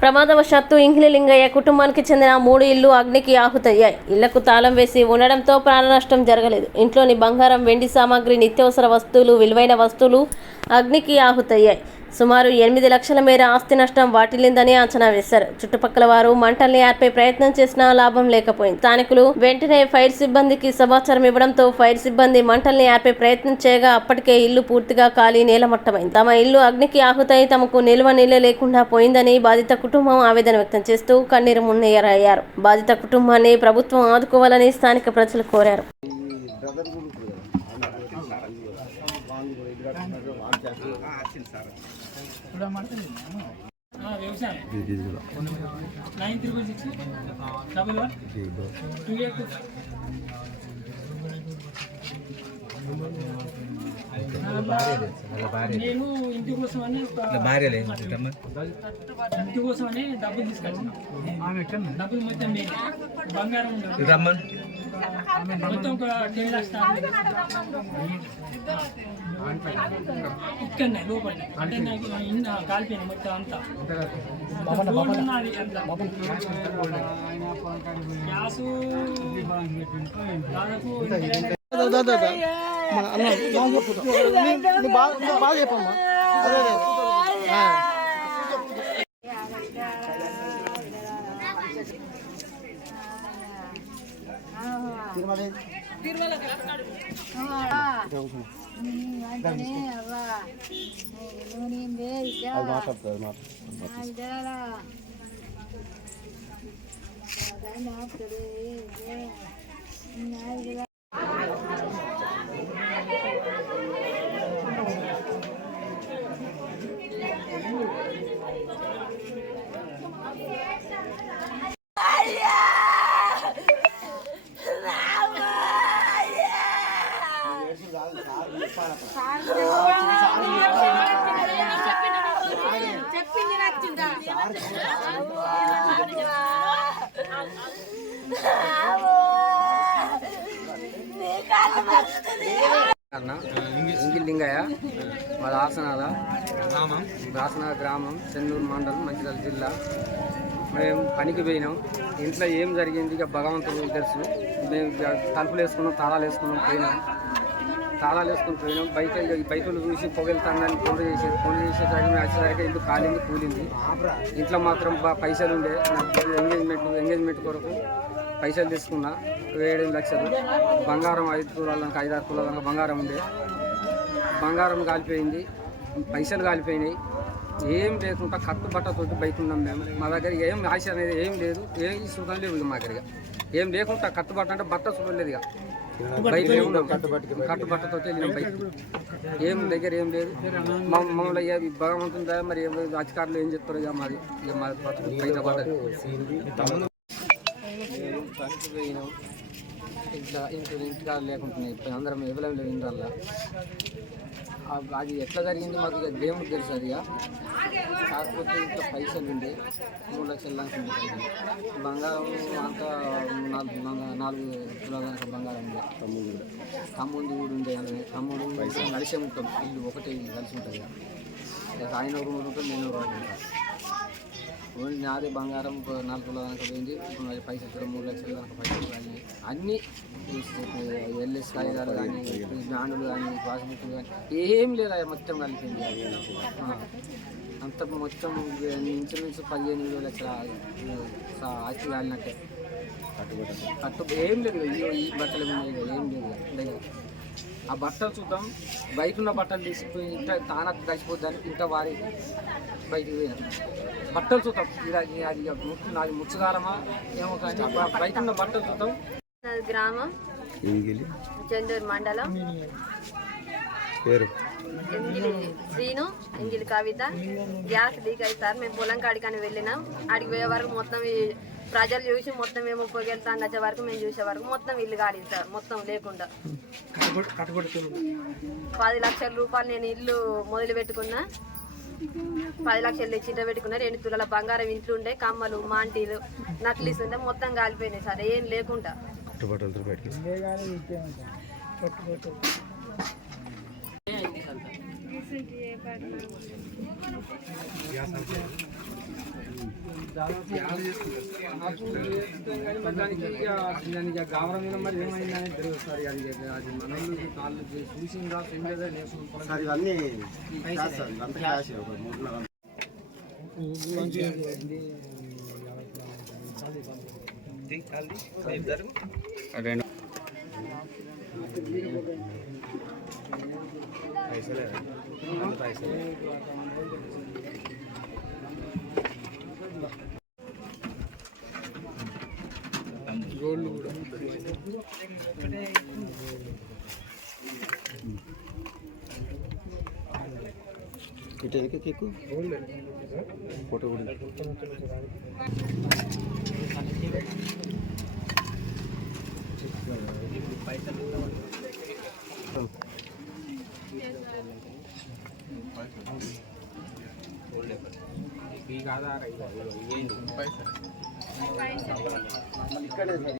ప్రమాదవశాత్తు ఇంగిలి లింగయ్య కుటుంబానికి చెందిన 3 ఇళ్లు అగ్నికి ఆహుతయ్యాయి. ఇళ్లకు తాళం వేసి ఉండడంతో ప్రాణనష్టం జరగలేదు. ఇంట్లోని బంగారం, వెండి సామాగ్రి, నిత్యావసర వస్తువులు, విలువైన వస్తువులు అగ్నికి ఆహుతయ్యాయి. సుమారు 8 లక్షల మేర ఆస్తి నష్టం వాటిల్లిందని అంచనా వేశారు. చుట్టుపక్కల వారు మంటల్ని ఆర్పే ప్రయత్నం చేసినా లాభం లేకపోయింది. స్థానికులు వెంటనే ఫైర్ సిబ్బందికి సమాచారం ఇవ్వడంతో ఫైర్ సిబ్బంది మంటల్ని ఆర్పే ప్రయత్నం చేయగా అప్పటికే ఇల్లు పూర్తిగా కాలి నేలమట్టమైంది. తమ ఇల్లు అగ్నికి ఆహుతై తమకు నిల్వ నీళ్లు లేకుండా పోయిందని బాధిత కుటుంబం ఆవేదన వ్యక్తం చేస్తూ కన్నీరు మున్నీరయ్యారు. బాధిత కుటుంబాన్ని ప్రభుత్వం ఆదుకోవాలని స్థానిక ప్రజలు కోరారు. నేను ఇంటి కోసమని డబ్బులు తీసుకొచ్చాను. డబ్బులు మొత్తం బంగారం మొత్తం ఒక 10 లక్షలు ఇక్కడనే లోపల అంటే నాకు కాలిపోయింది మొత్తం అంతా. గ్యాస్ బాగా చెప్పమ్మా. ఇంగిలి లింగయ్య మా దాసనాల గ్రామం, చెన్నూరు మండలం, మంచిర్యాల జిల్లా. మేము పనికి పోయినాం. ఇంట్లో ఏం జరిగింది ఇక భగవంతుడు తెలుసు. మేము తలుపులు వేసుకున్నాం, తాళాలు వేసుకుని పోయినాం. బయటలు చూసి పొగెళ్తానని ఫోన్ చేసేసరికి మేము వచ్చేసరికి ఇల్లు కాలింది, కూలింది. ఇంట్లో మాత్రం పైసలు ఉండే ఎంగేజ్మెంట్ కొరకు పైసలు తీసుకున్నా 7 లక్షలు. బంగారం 5 తులాలకు 5-6 తులాలకు బంగారం ఉండే. బంగారం కాలిపోయింది, పైసలు కాలిపోయినాయి. ఏం లేకుండా కట్టుబట్టతోటి బయట ఉన్నాం మేము. మా దగ్గర ఏం ఆశ అనేది ఏం లేదు, ఏ సుఖం లేదు. మా దగ్గర ఏం లేకుండా కట్టుబట్ట అంటే బట్ట చూడలేదు. ఇక బయట కట్టుబట్టతో వెళ్ళినాం బయట. ఏం దగ్గర ఏం లేదు. మమ్మల్ని భగవంతుందా మరి అధికారులు ఏం చెప్తారు. ఇక మాది బయట పడ్డది. పనికి పోయినాం. ఇంటికాడ లేకుంటున్నాయి. అందరం ఎవరైనా ఇంటల్లా అది ఎట్లా జరిగింది మాకు ఇక దేవుడికి తెలుసు. అది కాకపోతే ఇంట్లో పైసలు ఉండే 3 లక్షల దాకా ఉంది. బంగారం అంతా 4 తులాల దాకా బంగారం ఉండే. తమ్ముడు కూడా ఉండే. తమ్ముడు కలిసే ఉంటాం. ఇల్లు ఒకటే కలిసి ఉంటుంది. ఇక ఆయన ఒక రోజు ఉంటుంది, నేను ఒక రోజు ఉంటాను. ఓన్లీ నాదే బంగారం 4 తులాల దాకా పోయింది. పైసలు కూడా 3 లక్షల దాకా పైసలు కానీ అన్నీ ఎల్ఎస్ కాగితాలు కానీ, నాణులు కానీ, పాస్బుక్లు కానీ ఏం లేదా మొత్తం కలిపింది. అంత మొత్తం ఇంచుమించు 15-20 లక్షల ఆస్తి కాలినట్టే. ఏం లేదు. ఈ బట్టలు ఉన్నాయి, ఏం లేదు దగ్గర. ఆ బట్టలు చూద్దాం, బయట ఉన్న బట్టలు తీసుకుపోయి ఇంట తాన కలిసిపోద్దానికి ఇంట వారి బయటికి పోయినా బట్టలు చూద్దాం. అది నాకు ముచ్చుగారమా ఏమో కానీ బయట ఉన్న బట్టలు చూద్దాం. గ్రామం చెందూరు మండలం, ఎంగిలి శ్రీను, ఎంగిలి కవిత. గ్యాస్ లీక్ అయ్యి సార్ మేము పొలం కాడికని వెళ్ళినాం. ఆడికి పోయే వరకు మొత్తం ప్రజలు చూసి మొత్తం మేము పొగెళ్తాం వచ్చే వరకు మేము చూసే వరకు మొత్తం ఇల్లు కాడింది సార్. మొత్తం లేకుండా 10 లక్షల రూపాయలు నేను ఇల్లు మొదలు పెట్టుకున్నా. 10 లక్షలు చిన్న పెట్టుకున్నా. 2 తులాల బంగారం ఇంట్లో ఉండే. కమ్మలు, మాంటీలు, నక్లీస్ ఉండే. మొత్తం కాలిపోయినాయి సార్. ఏం లేకుండా దానికి గావరం మీద మరి ఏమైందని తెలియదు సార్. అది మనల్ని కాళ్ళు చూసిందా తెలియదా నేర్చుకుంటాం. గోల్డ్ కూడా ఇటు కేకు ఫోటో కూడా ఈ ఆధార